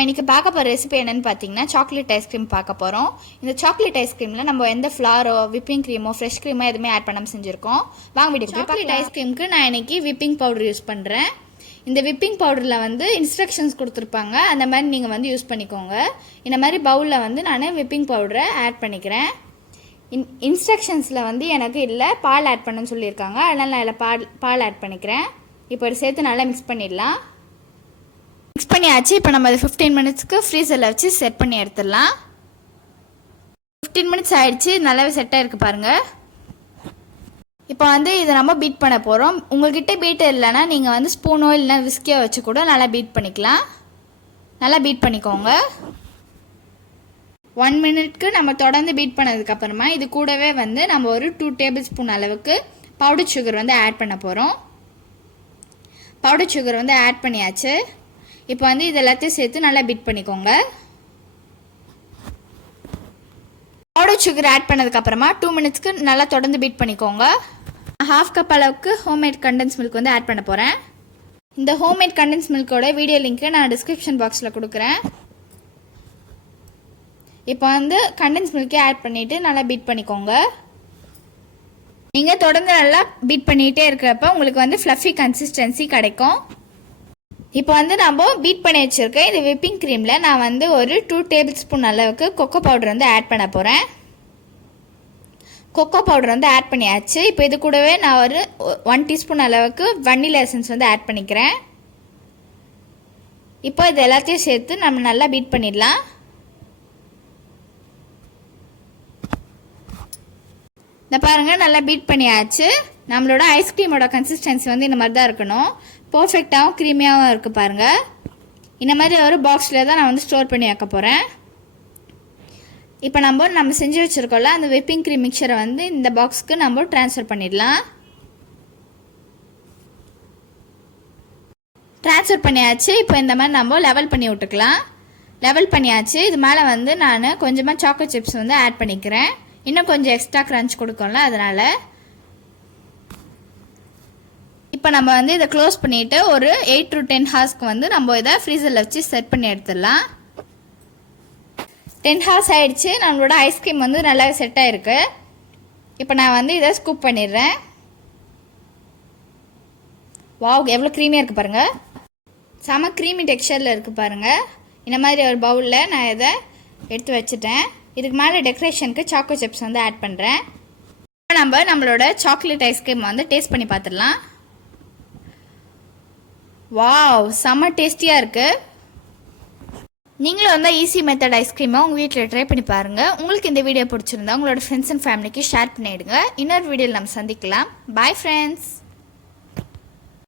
நம்ம இன்றைக்கி பார்க்க போகிற ரெசிபி என்னென்னு பார்த்தீங்கன்னா சாக்லேட் ஐஸ்கிரீம் பார்க்க போகிறோம். இந்த சாக்லேட் ஐஸ்கிரீமில் நம்ம எந்த ஃப்ளாரோ விப்பிங் க்ரீமோ ஃப்ரெஷ் க்ரீமோ எதுவுமே ஆட் பண்ணாமல் செஞ்சுருக்கோம். வாங்க வீடியோ. சாக்லேட் ஐஸ்கிரீமுக்கு நான் இன்றைக்கி விப்பிங் பவுடர் யூஸ் பண்ணுறேன். இந்த விப்பிங் பவுடரில் வந்து இன்ஸ்ட்ரக்ஷன்ஸ் கொடுத்துருப்பாங்க, அந்த மாதிரி நீங்கள் வந்து யூஸ் பண்ணிக்கோங்க. இந்த மாதிரி பவுலில் வந்து நான் விப்பிங் பவுடரை ஆட் பண்ணிக்கிறேன். இன்ஸ்ட்ரக்ஷன்ஸில் வந்து எனக்கு இல்லை பால் ஆட் பண்ணுன்னு சொல்லியிருக்காங்க, அதனால் நான் இதில் பால் ஆட் பண்ணிக்கிறேன். இப்போ ஒரு சேர்த்து நல்லா மிக்ஸ் பண்ணிடலாம். மிக்ஸ் பண்ணியாச்சு. இப்போ நம்ம அது 15 மினிட்ஸ்க்கு ஃப்ரீசரில் வச்சு செட் பண்ணி எடுத்துடலாம். 15 மினிட்ஸ் ஆகிடுச்சு, நல்லாவே செட் ஆகிருக்கு பாருங்கள். இப்போ வந்து இதை நம்ம பீட் பண்ண போகிறோம். உங்கள்கிட்ட பீட்டர் இல்லைன்னா நீங்கள் வந்து ஸ்பூனோ இல்லைனா விஸ்கியோ வச்சு கூட நல்லா பீட் பண்ணிக்கலாம். நல்லா பீட் பண்ணிக்கோங்க. 1 மினிட்க்கு நம்ம தொடர்ந்து பீட் பண்ணதுக்கப்புறமா இது கூடவே வந்து நம்ம ஒரு 2 டேபிள் ஸ்பூன் அளவுக்கு பவுடர் சுகர் வந்து ஆட் பண்ண போகிறோம். பவுடர் சுகர் வந்து ஆட் பண்ணியாச்சு. இப்போ வந்து இது எல்லாத்தையும் சேர்த்து நல்லா பீட் பண்ணிக்கோங்க. பவுடர் சுகர் ஆட் பண்ணதுக்கப்புறமா 2 மினிட்ஸ்க்கு நல்லா தொடர்ந்து பீட் பண்ணிக்கோங்க. 1/2 கப் அளவுக்கு ஹோம்மேட் கண்டென்ஸ் மில்க் வந்து ஆட் பண்ண போகிறேன். இந்த ஹோம்மேட் கண்டென்ஸ் மில்கோட வீடியோ லிங்க்கு நான் டிஸ்கிரிப்ஷன் பாக்ஸில் கொடுக்குறேன். இப்போ வந்து கண்டென்ஸ் மில்கே ஆட் பண்ணிவிட்டு நல்லா பீட் பண்ணிக்கோங்க. நீங்கள் தொடர்ந்து நல்லா பீட் பண்ணிகிட்டே இருக்கிறப்ப உங்களுக்கு வந்து ஃப்ளஃபி கன்சிஸ்டன்சி கிடைக்கும். இப்போ வந்து நம்ம பீட் பண்ணி வச்சுருக்கேன் இந்த விப்பிங் க்ரீமில் நான் வந்து ஒரு 2 டேபிள் ஸ்பூன் அளவுக்கு கொக்கோ பவுடர் வந்து ஆட் பண்ண போகிறேன். கொக்கோ பவுடர் வந்து ஆட் பண்ணியாச்சு. இப்போ இது கூடவே நான் ஒரு 1 டீஸ்பூன் அளவுக்கு வனிலா எசன்ஸ் வந்து ஆட் பண்ணிக்கிறேன். இப்போ இது எல்லாத்தையும் சேர்த்து நம்ம நல்லா பீட் பண்ணிடலாம். இந்த பாருங்கள், நல்லா பீட் பண்ணியாச்சு. நம்மளோட ஐஸ்கிரீமோட கன்சிஸ்டன்சி வந்து இந்த மாதிரி தான் இருக்கணும். பர்ஃபெக்டாகவும் க்ரீமியாகவும் இருக்குது பாருங்கள். இந்த மாதிரி ஒரு பாக்ஸில் தான் நான் வந்து ஸ்டோர் பண்ணி வைக்க போகிறேன். இப்போ நம்ம செஞ்சு வச்சுருக்கோம்ல அந்த விப்பிங் க்ரீம் மிக்சரை வந்து இந்த பாக்ஸுக்கு நம்ம ட்ரான்ஸ்ஃபர் பண்ணிடலாம். ட்ரான்ஸ்ஃபர் பண்ணியாச்சு. இப்போ இந்த மாதிரி நம்ம லெவல் பண்ணி விட்டுக்கலாம். லெவல் பண்ணியாச்சு. இது மேலே வந்து நான் கொஞ்சமாக சாக்கோச்சிப்ஸ் வந்து ஆட் பண்ணிக்கிறேன். இன்னும் கொஞ்சம் எக்ஸ்ட்ரா க்ரன்ச் கொடுக்கும்ல, அதனால். இப்போ நம்ம வந்து இதை க்ளோஸ் பண்ணிவிட்டு ஒரு 8 to 10 ஹார்ஸ்க்கு வந்து நம்ம இதை ஃப்ரீசரில் வச்சு செட் பண்ணி எடுத்துடலாம். 10 ஹார்ஸ் ஆகிடுச்சு. நம்மளோட ஐஸ்கிரீம் வந்து நல்லாவே செட் ஆகிருக்கு. இப்போ நான் வந்து இதை ஸ்கூப் பண்ணிடுறேன். வாவ், எவ்வளோ க்ரீமியாக இருக்குது பாருங்கள். செம க்ரீமி டெக்ஸ்சரில் இருக்குது பாருங்கள். இந்த மாதிரி ஒரு பவுலில் நான் இதை எடுத்து வச்சுட்டேன். இதுக்கு மேலே டெக்கரேஷனுக்கு சாக்கோ சிப்ஸ் வந்து ஆட் பண்ணுறேன். நம்மளோட சாக்லேட் ஐஸ்கிரீம் வந்து டேஸ்ட் பண்ணி பார்த்துடலாம். வாவ், செம்ம டேஸ்டியாக இருக்குது. நீங்களும் வந்து ஈஸி மெத்தட் ஐஸ்கிரீமை உங்கள் வீட்டில் ட்ரை பண்ணி பாருங்கள். உங்களுக்கு இந்த வீடியோ பிடிச்சிருந்தா உங்களோட ஃப்ரெண்ட்ஸ் அண்ட் ஃபேமிலிக்கு ஷேர் பண்ணிவிடுங்க. இன்னொரு வீடியோவில் நம்ம சந்திக்கலாம். Bye friends.